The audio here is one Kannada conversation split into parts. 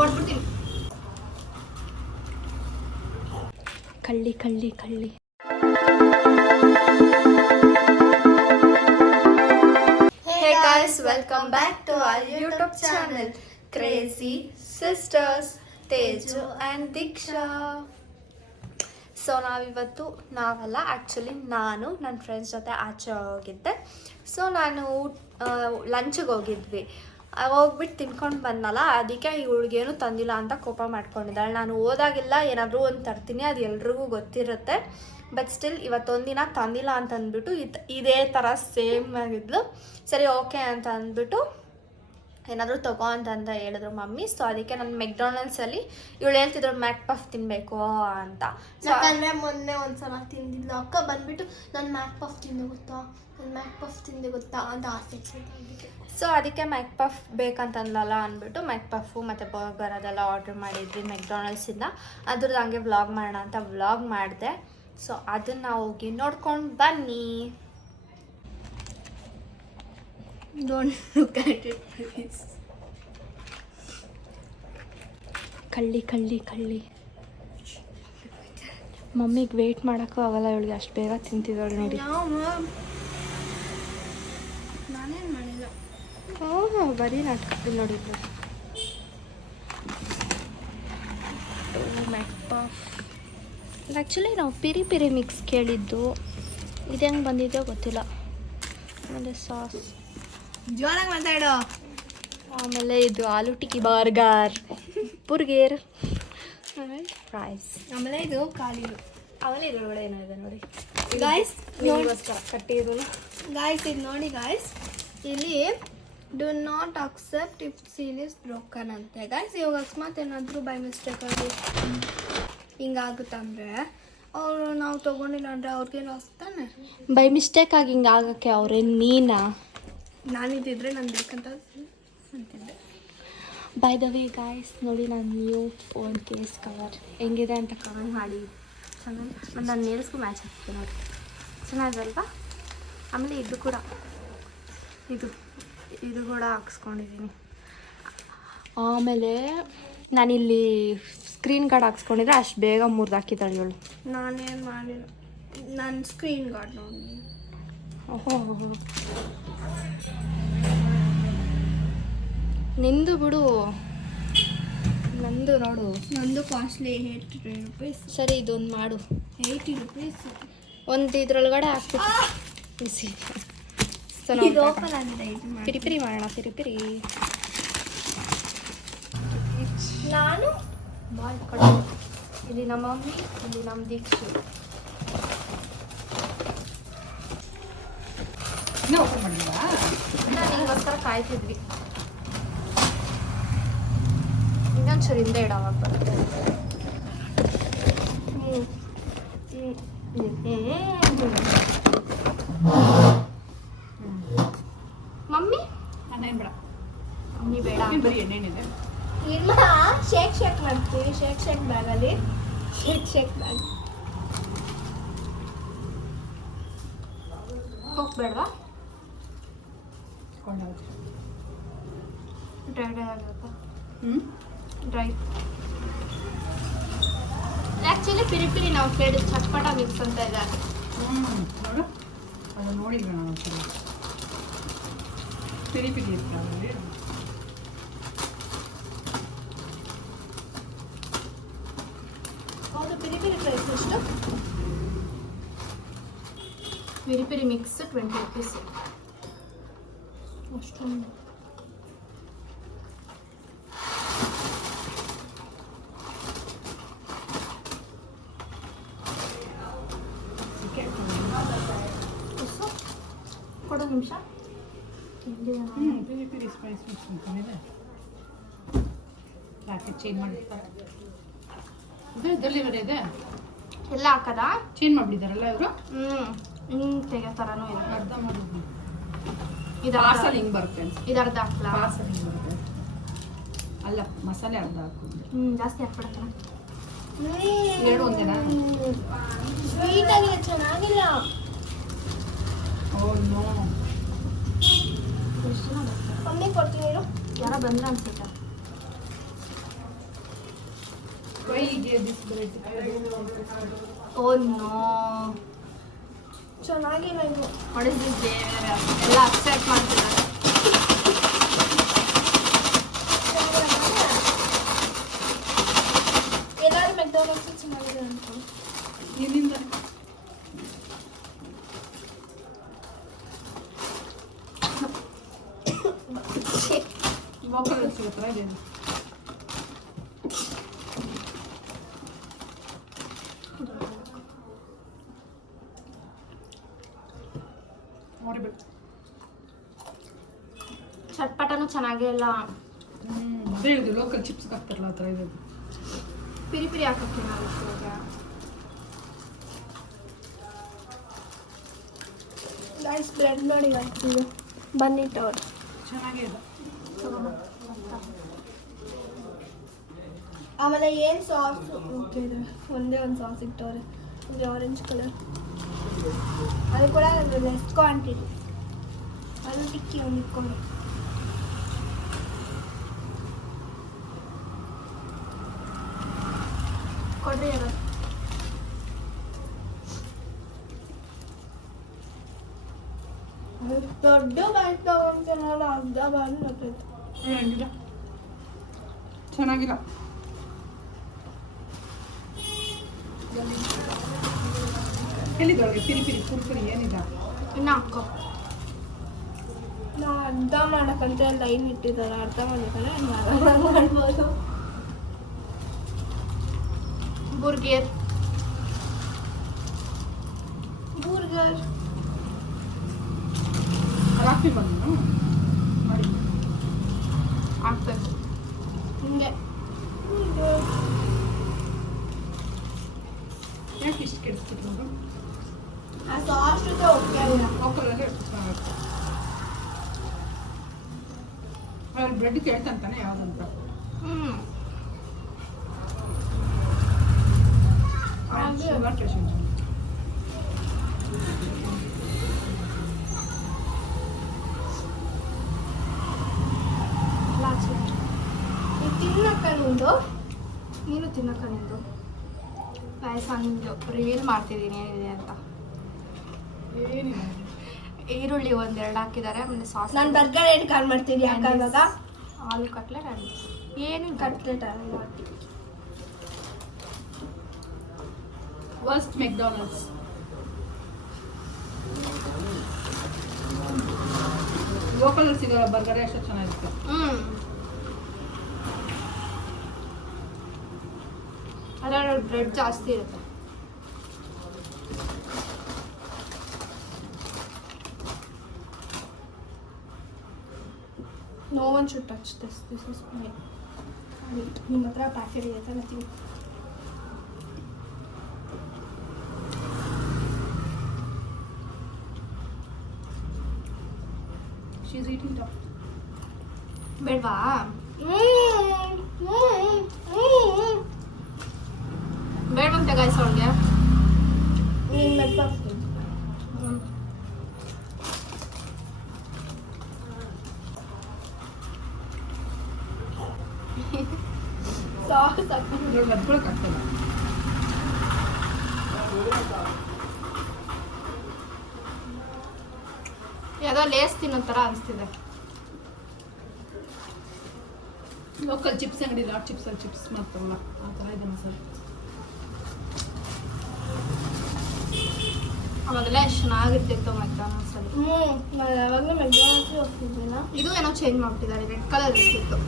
ಕೊಟ್ಬಿಡ್ತೀನಿ. ಕಳ್ಳಿ ಕಳ್ಳಿ ಕಳ್ಳಿ. Welcome back to our YouTube channel crazy sisters Teju and Deeksha so ನಾವಿವತ್ತು ನಾವಲ್ಲ ಆ್ಯಕ್ಚುಲಿ ನಾನು ನನ್ನ ಫ್ರೆಂಡ್ಸ್ ಜೊತೆ ಆಚೆ ಹೋಗಿದ್ದೆ. ಸೊ ನಾನು ಲಂಚಿಗೆ ಹೋಗಿದ್ವಿ. ಹೋಗ್ಬಿಟ್ಟು ತಿನ್ಕೊಂಡು ಬಂದ್ನಲ್ಲ, ಅದಕ್ಕೆ ಈ ಹುಡುಗೇನು ತಂದಿಲ್ಲ ಅಂತ ಕೋಪ ಮಾಡ್ಕೊಂಡಿದ್ದಾಳೆ. ನಾನು ಹೋದಾಗೆಲ್ಲ ಏನಾದರೂ ಒಂದು ತರ್ತೀನಿ, ಅದು ಎಲ್ರಿಗೂ ಗೊತ್ತಿರುತ್ತೆ. ಬಟ್ ಸ್ಟಿಲ್ ಇವತ್ತೊಂದಿನ ತಂದಿಲ್ಲ ಅಂತ ಅಂದ್ಬಿಟ್ಟು ಇದು ಇದೇ ಥರ ಸೇಮ್ ಆಗಿದ್ಲು. ಸರಿ ಓಕೆ ಅಂತ ಅಂದ್ಬಿಟ್ಟು ಏನಾದರೂ ತಗೋ ಅಂತ ಅಂತ ಹೇಳಿದ್ರು ಮಮ್ಮಿ ಸೊ ಅದಕ್ಕೆ ನಾನು ಮೆಕ್ಡೊನಾಲ್ಡ್ಸಲ್ಲಿ ಇವಳು ಹೇಳ್ತಿದ್ರು ಮ್ಯಾಕ್ ಪಫ್ ತಿನ್ನಬೇಕು ಅಂತ. ಯಾಕಂದರೆ ಮೊನ್ನೆ ಒಂದ್ಸಲ ತಿಂದಿದ್ಲು. ಅಕ್ಕ ಬಂದ್ಬಿಟ್ಟು ನಾನು ಮ್ಯಾಕ್ ಪಫ್ ತಿಂದು ಗೊತ್ತಾ? ನಾನು ಮ್ಯಾಕ್ ಪಫ್ ತಿಂದು ಗೊತ್ತಾ? ಅಂತ ಆಸೆ. ಸೊ ಅದಕ್ಕೆ ಮ್ಯಾಕ್ ಪಫ್ ಬೇಕಂತಂದಲ್ಲ ಅಂದ್ಬಿಟ್ಟು ಮ್ಯಾಕ್ ಪಫು ಮತ್ತು ಬರ್ಗರ್ ಅದೆಲ್ಲ ಆರ್ಡ್ರ್ ಮಾಡಿದ್ವಿ ಮೆಕ್ಡೊನಾಲ್ಡ್ಸಿಂದ. ಅದ್ರದ್ದು ಹಂಗೆ ವ್ಲಾಗ್ ಮಾಡೋಣ ಅಂತ ವ್ಲಾಗ್ ಮಾಡಿದೆ. ಸೊ ಅದನ್ನ ಹೋಗಿ ನೋಡ್ಕೊಂಡು ಬನ್ನಿ. Don't look at it, please. ಕಳ್ಳಿ ಕಳ್ಳಿ ಕಳ್ಳಿ. ಮಮ್ಮಿಗೆ ವೇಟ್ ಮಾಡೋಕ್ಕೂ ಆಗಲ್ಲ ಇವಳಿಗೆ ಅಷ್ಟು ಬೇಗ ತಿಂತಿದ್ದಾಳೆ ನೋಡಿ. ನಾನೇನು ಮಾಡಿಲ್ಲ. ಓಹೋ ಬರೀ ನಾಟಕ ಇಲ್ಲಿ ನೋಡಿ ಆ್ಯಕ್ಚುಲಿ ನಾವು ಪಿರಿ ಪಿರಿ ಮಿಕ್ಸ್ ಕೇಳಿದ್ದು. ಇದು ಹೆಂಗೆ ಬಂದಿದೆಯೋ ಗೊತ್ತಿಲ್ಲ. ಆಮೇಲೆ ಸಾಸ್. ಜೋರಾಗಿ ಮಾತಾಡೋ. ಆಮೇಲೆ ಇದು ಆಲೂ ಟಿಕ್ಕಿ ಬರ್ಗರ್. ಪುರ್ಗೇರ್. ಆಮೇಲೆ ಫ್ರೈಸ್ ಆಮೇಲೆ ಇದು ಕಾಲಿದು ಆಮೇಲೆ ಇದ್ರೊಳಗಡೆ ಏನಿದೆ ನೋಡಿ. ಗಾಯ್ಸ್ ನಿಮಗೋಸ್ಕರ ಕಟ್ಟಿದ್ರು ಗಾಯ್ಸ್ ಇದು ನೋಡಿ ಗಾಯ್ಸ್ ಇಲ್ಲಿ do not accept if seal is broken ಅಂತೆ. ಗಾಯ್ಸ್ ಇವಾಗ ಅಕಸ್ಮಾತ್ ಏನಾದರೂ ಬೈ ಮಿಸ್ಟೇಕ್ ಆಗಿ ಹಿಂಗಾಗುತ್ತಂದ್ರೆ ಅವರು ನಾವು ತೊಗೊಂಡಿಲ್ಲ ಅಂದರೆ ಅವ್ರಿಗೇನು ತಾನೆ? ಬೈ ಮಿಸ್ಟೇಕ್ ಆಗಿ ಹಿಂಗಾಗಕ್ಕೆ ಅವ್ರೇನು ಮೀನಾ ನಾನಿದ್ದಿದ್ರೆ ನಾನು ಬೇಕಂತ ಅಂತಿದ್ದೆ. ಬೈ ದ ವೇ ಗಾಯ್ಸ್ ನೋಡಿ ನಾನು ನ್ಯೂ ಫೋನ್ ಕೇಸ್ ಕವರ್ ಹೆಂಗಿದೆ ಅಂತ ಕವರ್ ಮಾಡಿ. ಚೆನ್ನಾಗಿ ಮತ್ತು ನಾನು ನೇಲ್ಸ್ಗೂ ಮ್ಯಾಚ್ ಆಗ್ತೀನಿ ನೋಡಿ. ಚೆನ್ನಾಗಲ್ವಾ? ಆಮೇಲೆ ಇದು ಕೂಡ. ಇದು. ಇದು ಕೂಡ ಹಾಕ್ಸ್ಕೊಂಡಿದ್ದೀನಿ ಆಮೇಲೆ ನಾನಿಲ್ಲಿ ಸ್ಕ್ರೀನ್ ಗಾರ್ಡ್ ಹಾಕ್ಸ್ಕೊಂಡಿದ್ರೆ ಅಷ್ಟು ಬೇಗ ಮುರಿದಾಕಿದ್ದಾಳೆ ಇವಳು. ನಾನೇನು ಮಾಡಿಲ್ಲ. ನಾನು ಸ್ಕ್ರೀನ್ ಗಾರ್ಡ್ ನೋಡಿ ನಿಂದು ಬಿಡು. ನಂದು ನೋಡು. ನಂದು ಕಾಸ್ಟ್ಲಿ ಏಯ್ಟಿ ರುಪೀಸ್ ಸರಿ ಇದೊಂದು ಮಾಡು. ಏಯ್ಟಿ ರುಪೀಸ್ ಒಂದು ಇದ್ರೊಳಗಡೆ ಹಾಕ್ಬಿಟ್ಟು. ಬಿಸಿ. ಇದು ಓಪನ್ ಆಗಿದೆ ಇದು ಮಾಡಿ ಪಿರಿ ಪಿರಿ ಮಾಡೋಣ ಪಿರಿಪಿರಿ ಪಿರಿ. ನಾನು ಇಲ್ಲಿ ನಮ್ಮ ಮಮ್ಮಿ ಇಲ್ಲಿ ನಮ್ಮ ದೀಕ್ಷೆ. ಹಿಂಗೋಸ್ಕರ ಕಾಯ್ತಿದ್ವಿ. ಇನ್ನೊಂದ್ಸರಿ ಹಿಂದೆ ಇಡವಾಗ ಬರುತ್ತೆ ಹ್ಮ್. ಹ್ಮ್. ಹ್ಮ್. ಮಮ್ಮಿ ಮಮ್ಮಿ ಬೇಡ ಇಲ್ಲ ಶೇಕ್ ಶೇಕ್ ಮಾಡ್ತೀವಿ ಶೇಕ್ ಶೇಕ್ ಬ್ಯಾಗಲ್ಲಿ ಶೇಕ್ ಶೇಕ್ ಬ್ಯಾಗ್ ಹೋಗ್ಬೇಡವಾ ಡ್ರೈ ಡ್ರೈ ಆಗುತ್ತಾ ಡ್ರೈ ಆ್ಯಕ್ಚುಲಿ ಪಿರಿ ಪಿರಿ ನಾವು ಕೇಳಿದ ಚಟ್ಪಟ ಮಿಕ್ಸ್ ಅಂತ ಇದೆ ನೋಡು ಅದು ನೋಡಿಲ್ವ ನಾನು ಒಂದ್ಸಲ ಪಿರಿ ಪಿರಿ ಇರ್ತಾವೆ ಹೌದು ಪಿರಿ ಪಿರಿ ಪ್ರೈಸ್ ಎಷ್ಟು piri piri mix twenty rupees ಅಷ್ಟೊಂದು ಕೊಡೋ ನಿಮಿಷ ಸ್ಪೈಸ್ ಮಿಕ್ಸ್ ಅಂತಾನಿದೆ ಪ್ಯಾಕೆಟ್ ಚೇಂಜ್ ಮಾಡಿರ್ತಾರೆ ಇದೆ ಎಲ್ಲ ಹಾಕದ? ಚೇಂಜ್ ಮಾಡಿಬಿಟ್ಟಿದ್ದಾರಲ್ಲ ಇವರು? ಹ್ಞೂ ಹಿಂಗೆ ತೆಗಿಯೋ ಥರನೂ ಇದೆ ಅರ್ಧ ಮಾಡೋದು ಇದು ಪಾರ್ಸಲ್ ಹಿಂಗೆ ಬರುತ್ತೆ ಇದು ಅರ್ಧ ಹಾಕ್ಲಾ? ಪಾರ್ಸಲ್ ಹಿಂಗೆ ಬರುತ್ತೆ? ಅಲ್ಲ ಮಸಾಲೆ ಅರ್ಧ ಹಾಕೊಂಡು ಹ್ಞೂ ಜಾಸ್ತಿ ಹಾಕ್ಬಿಡತ್ತಲ್ಲ ಎರಡು ಒಂದೇನಾ? ಸ್ವೀಟ್ ಆಗಿದೆ ಚೆನ್ನಾಗಿಲ್ಲ. Oh no. ಕೊಡ್ತೀನಿ ಇರು. ಯಾರೋ ಬಂದ್ರೆ ಅನ್ಸುತ್ತೆ. Why you gave this bread? Oh no. ಚೆನ್ನಾಗಿಲ್ಲ ಇದು ವಾಟ್ ಇಸ್ ದಿಸ್ ಬಿಹೇವಿಯರ್ ಎಲ್ಲ ಅಕ್ಸೆಪ್ಟ್ ಮಾಡ್ತಿದ್ದಾರೆ ಎಲ್ಲರೂ ಮೆಕ್ಡೊನಾಲ್ಡ್ಸ್ ಚೆನ್ನಾಗಿದೆ ಅನ್ಕೊಂಡು ಎಲ್ಲಿಂದ ಲೋಕಲ್ ಸಿಗುತ್ತಾ ಇದೆ ಹ್ಮ್ ಅದೇ ಹೇಳಿದೆ ಲೋಕಲ್ ಚಿಪ್ಸ್ ಹಾಕ್ತಾರಲ್ಲ ಆ ಥರ ಇದೆ. ಪಿರಿ ಪಿರಿ ಹಾಕಕ್ಕೆ ಗೈಸ್ ಬ್ರೆಡ್ ನೋಡಿ ಇದು ಬನ್ನಿ ಟವರ್ ಚೆನ್ನಾಗೇ ಇದೆ. ಆಮೇಲೆ ಏನು ಸಾಸ್ ಓಕೆ ಇದೆ. ಒಂದೇ ಒಂದು ಸಾಸ್ ಇಟ್ಟವ್ರೆ. ಇದು ಆರೆಂಜ್ ಕಲರ್ ಅದು ಕೂಡ ಲೆಸ್ ಕ್ವಾಂಟಿಟಿ ಅದು ಟಿಕ್ಕಿ ಒಂದು ಇಟ್ಕೊಂಡು ಕೊಡ್ರಿ ಅದ ದೊಡ್ಡ ಬ್ಯಾಗ್ ತಗೊಂತೀನಲ್ಲ ಅರ್ಧ ಬಂದು ಬರ್ತೈತೆ ಏನಿಲ್ಲ ಚೆನ್ನಾಗಿಲ್ಲ ಎಲ್ಲಿದ್ದೊಳಗೆ ಪಿರಿ ಪಿರಿ ಪುರಿ ಪುರಿ ಏನಿಲ್ಲ ಇನ್ನು ಹಾಕೋ ನಾ ಅರ್ಧ ಮಾಡಕ್ಕಂತ ಲೈನ್ ಇಟ್ಟಿದ್ದಾರೆ ಅರ್ಧ ಮಾಡ್ಬೇಕಂದ್ರೆ ನಾನು ಅರ್ಧ ಮಾಡ್ಬೋದು ಬುರ್ಗೇರ್ Burger. ರಾತ್ರಿ ಬಂದು ಹಾಕ್ಬೇಕು ಹಿಂಗೆ. ಯಾಕೆ ಇಷ್ಟು ಕೆಡಿಸ್ತಿದ್ರು ಆ ಸಾಸ್ ಜೊತೆ ಇಲ್ಲ ಲೋಕಲಲ್ಲೇ ಅವ್ರು ಬ್ರೆಡ್ ಕೇಳ್ತಂತಾನೆ ಯಾವುದಂತ? ಹ್ಞೂ ತಿನ್ನಕ್ಕ ನಿಂದು ನೀನು ತಿನ್ನಕ್ಕ ನಿಂದು ಪಾಯಸ ನಿಂದು ರಿವೀಲ್ ಮಾಡ್ತಿದ್ದೀನಿ ಏನಿದೆ ಅಂತ ಈರುಳ್ಳಿ ಒಂದೆರಡು ಹಾಕಿದ್ದಾರೆ ಆಮೇಲೆ ಸಾಸ್ ನಾನು ಬರ್ಗರ್ ಏನು ಕಾಲ್ ಮಾಡ್ತೀನಿ. ಯಾಕಾಗ ಆಲೂ ಕಟ್ಲೆಟ್ ಏನು cutlet cutlet worst McDonald's local ಸಿಗೋ ಬರ್ಗರ್ ಎಷ್ಟು ಚೆನ್ನಾಗಿರುತ್ತೆ. ಹ್ಞೂ ಅದರಲ್ಲಿ ಬ್ರೆಡ್ ಜಾಸ್ತಿ ಇರುತ್ತೆ. No one should touch this this is my ನಿಮ್ಮ ಹತ್ರ ಪ್ಯಾಕೆಟ್ ಇದೆ She's eating duck. But wow. Bed वक्त गाइस हो गया नहीं मैं सॉस सॉस थोड़ा कट कर ಯಾವುದೋ ಲೇಸ್ ತಿನ್ನೋ ಥರ ಅನಿಸ್ತಿದೆ. ಲೋಕಲ್ ಚಿಪ್ಸ್ ಅಂಗಡಿ ಲಾಟ್ ಚಿಪ್ಸ್ ಅಲ್ಲಿ ಚಿಪ್ಸ್ ಮಾಡ್ತಾರಲ್ಲ ಆ ಥರ ಇದೆ ಮಸಾಲೆ ಅವಾಗೆಲ್ಲ ಎಷ್ಟು ಚೆನ್ನಾಗಿರ್ತಿತ್ತು ಮೆಕ್ಡಾನಲ್ಸಲ್ಲಿ ಹ್ಞೂ ನಾನು ಯಾವಾಗಲೂ ಮೆಕ್ಡೊನಾಲ್ಡ್ಸ್ಗೆ ಹೋಗ್ತಿದ್ದೀನ ಇದು ಏನೋ ಚೇಂಜ್ ಮಾಡ್ಬಿಟ್ಟಿದ್ದಾರೆ ರೆಡ್ ಕಲರ್ ಇರ್ತಿತ್ತು.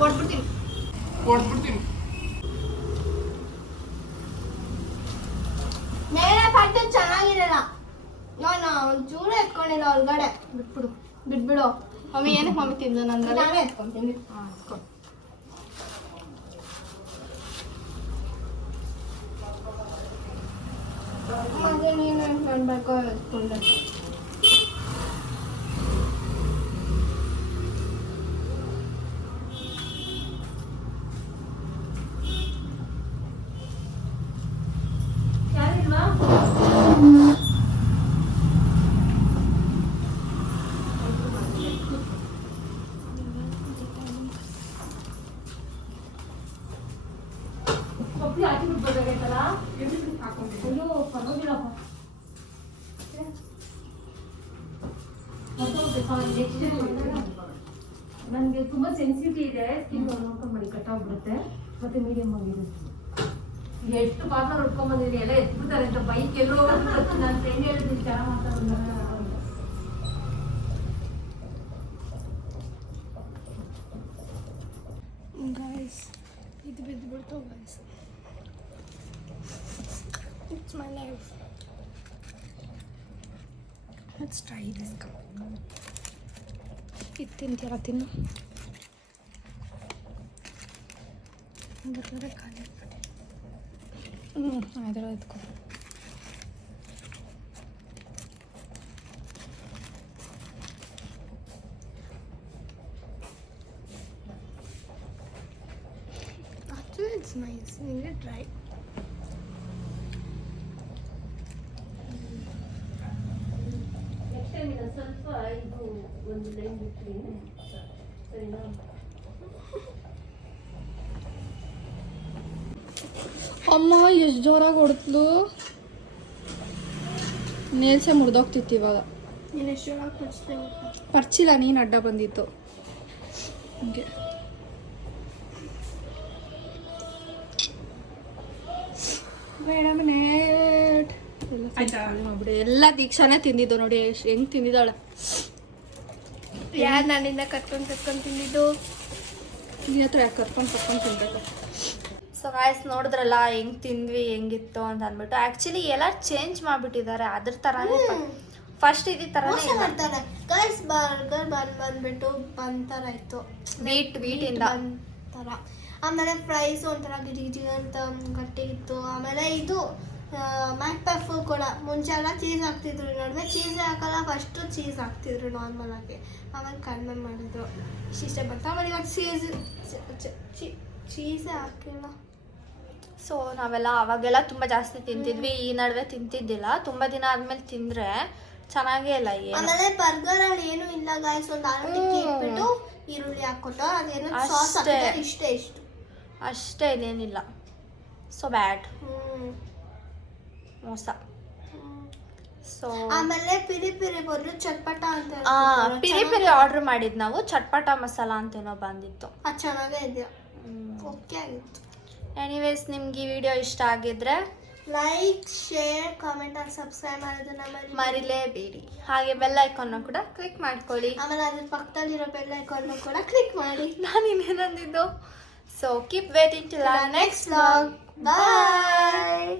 ಕೊಟ್ಬಿಡ್ತೀನಿ. ಕೊಡ್ಬಿಡ್ತೀನಿ ನಾನು ಚೂರ ಎತ್ಕೊಂಡಿಲ್ಲ ಒಳಗಡೆ ಬಿಟ್ಬಿಡು. ಬಿಟ್ಬಿಡು. ಮಮ್ಮಿ ಏನಕ್ಕೆ ಮಮ್ಮಿ ತಿಂದು ನಂದ್ರೆ ನಾನೇ ಎತ್ಕೊಂತೀನಿ. ಹಾಂ ಎತ್ಕೊಂಡು ಮತ್ತೆ ನೀನು ಅನ್ಬೇಕು ಎತ್ಕೊಂಡೆ. ಕಟ್ಟಾಗ್ಬಿಡುತ್ತೆ ಮತ್ತೆ ಮೀಡಿಯಂ ಆಗಿದೆ ಎಷ್ಟು ಪಾತ್ರ ಬಂದಿದ್ದೀನಿ ಎಲ್ಲ ಎತ್ಬಿಡ್ತಾರೆ ಅಂತ ಬೈಕ್ ಎಲ್ಲೋ ನಾನು ಫ್ರೆಂಡ್ ಹೇಳಿದ್ದೀನಿ ಚೆನ್ನಾಗಿ ಮಾತಾಡೋಣ ಗಾಯ್ಸ್ ಇದು ಬಿದ್ದು ಬಿಡ್ತು guys it's my life let's try this ಇದು ತಿಂತೀರ ತಿನ್ನು? ಬೇಕಾದ್ರೆ ಖಾಲಿ ಹ್ಞೂ ಅದರ ಎತ್ಕೊ Actually, it's nice. You need to try. ಸ್ವಲ್ಪ ಇದು ಒಂದು ಲೈನ್ ಬಿಟ್ಟು ಸರಿನಾ ಅಮ್ಮ ಎಷ್ಟು ಜೋರಾಗಿ ಹೊಡೆದ್ಲು? ನೇಲ್ಸೆ ಮುರಿದೋಗ್ತಿತ್ತು ಇವಾಗ. ಪರ್ಚಿಲ್ಲ ನೀನು ಅಡ್ಡ ಬಂದಿತ್ತು. ಹಂಗೆ. ಎಲ್ಲ ದೀಕ್ಷಾನೆ ತಿಂದಿದ್ದು ನೋಡಿ ಹೆಂಗ್ ತಿಂದಿದ್ದಾಳೆ. ಯಾರು ನನ್ನಿಂದ ಕರ್ಕೊಂಡು ಕರ್ಕೊಂಡು ತಿಂದಿದ್ದು? ಈ ಹತ್ರ ಯಾಕೆ ಕರ್ಕೊಂಡು ಕರ್ಕೊಂಡು ತಿನ್ಬೇಕು? ಸೊ ಗಾಯ್ಸ್ ನೋಡಿದ್ರಲ್ಲ ಹೆಂಗ್ ತಿಂದ್ವಿ ಹೆಂಗಿತ್ತು ಅಂತ ಅಂದ್ಬಿಟ್ಟು. ಆಕ್ಚುಲಿ ಎಲ್ಲ ಚೇಂಜ್ ಮಾಡ್ಬಿಟ್ಟಿದ್ದಾರೆ. ಅದ್ರ ತರಾನೇ ಫಸ್ಟ್ ಇದ್ದ ತರ ಮಾಡ್ತಾರೆ. ಗೈಸ್ ಬರ್ಗರ್ ಬಂದ್ ಬಂದ್ಬಿಟ್ಟು ಬಂದ್ ಥರ ಇತ್ತು ವೀಟ್ ವೀಟ್ ಇಂದ. ಬಂದ್ ಥರ ಆಮೇಲೆ ಪ್ರೈಸ್ ಒಂಥರ ಗಿಜಿ ಗಿಜಿ ಅಂತ ಗಟ್ಟಿ ಇತ್ತು. ಆಮೇಲೆ ಇದು ಮ್ಯಾಕ್ ಪಫ್ ಕೂಡ. ಮುಂಚೆ ಎಲ್ಲ ಚೀಸ್ ಹಾಕ್ತಿದ್ರು. ನಡುವೆ ಚೀಸ್ ಹಾಕಲ್ಲ ಫಸ್ಟು ಚೀಸ್ ಹಾಕ್ತಿದ್ರು ನಾರ್ಮಲ್ ಆಗಿ. ಆಮೇಲೆ ಕಡಿಮೆ ಮಾಡಿದ್ರು. ಇಷ್ಟ ಬಂತು. ಆಮೇಲೆ ಇವಾಗ ಚೀಸ್ ಚೀಸೇ ಹಾಕಿಲ್ಲ. ಸೊ ನಾವೆಲ್ಲ ಅವಾಗೆಲ್ಲ ತುಂಬ ಜಾಸ್ತಿ ತಿಂತಿದ್ವಿ ಈ ನಡುವೆ ತಿಂತಿದ್ದಿಲ್ಲ. ತುಂಬಾ ದಿನ ಆದ್ಮೇಲೆ ತಿಂದ್ರೆ ಚೆನ್ನಾಗೇ ಇಲ್ಲ ಏನು. ಆಮೇಲೆ ಬರ್ಗರ್ ಅಲ್ಲಿ ಏನು ಇಲ್ಲ ಗಾಯ್ಸ್ ಒಂದು ಟಿಕ್ಕಿ ಇಟ್ಬಿಟ್ಟು ಈರುಳ್ಳಿ ಹಾಕ್ಕೊಟ್ಟು ಅದೇನೋ ಸಾಸ್ ಅಷ್ಟೇ. ಇಷ್ಟೇ ಇಷ್ಟು. ಅಷ್ಟೇ ಇದೇನಿಲ್ಲ ಸೊ ಬ್ಯಾಡ್ ಹ್ಮ್. ಮೋಸ. ಸೊ ಆಮೇಲೆ ಪಿರಿ ಪಿರಿ ಬದಲು ಚಟ್ಪಟ ಅಂತ ಹೇಳ್ತಿದ್ರು. ಪಿರಿ ಪಿರಿ ಆರ್ಡರ್ ಮಾಡಿದ್ ನಾವು. ಚಟ್ಪಟ ಮಸಾಲ ಅಂತೇನೋ ಬಂದಿತ್ತು. ಅದು ಚೆನ್ನಾಗೇ ಇದೆಯಾ ಓಕೆ ಆಗಿತ್ತು. ಎನಿವೇಸ್ ನಿಮ್ಗೆ ಈ ವಿಡಿಯೋ ಇಷ್ಟ ಆಗಿದ್ರೆ ಲೈಕ್ ಶೇರ್ ಕಾಮೆಂಟ್ ಆಗಿ ಸಬ್ಸ್ಕ್ರೈಬ್ ಮಾಡೋದನ್ನ ಮರಿ ಮರಿಲೇಬೇಡಿ. ಹಾಗೆ ಬೆಲ್ ಐಕಾನ್ ಕೂಡ ಕ್ಲಿಕ್ ಮಾಡ್ಕೊಳ್ಳಿ. ಆಮೇಲೆ ಅದ್ರ ಪಕ್ಕದಲ್ಲಿರೋ ಬೆಲ್ ಐಕಾನ್ ಕೂಡ ಕ್ಲಿಕ್ ಮಾಡಿ. ನಾನು ಇನ್ನೇನಂದಿದ್ದು? So keep waiting till our next vlog bye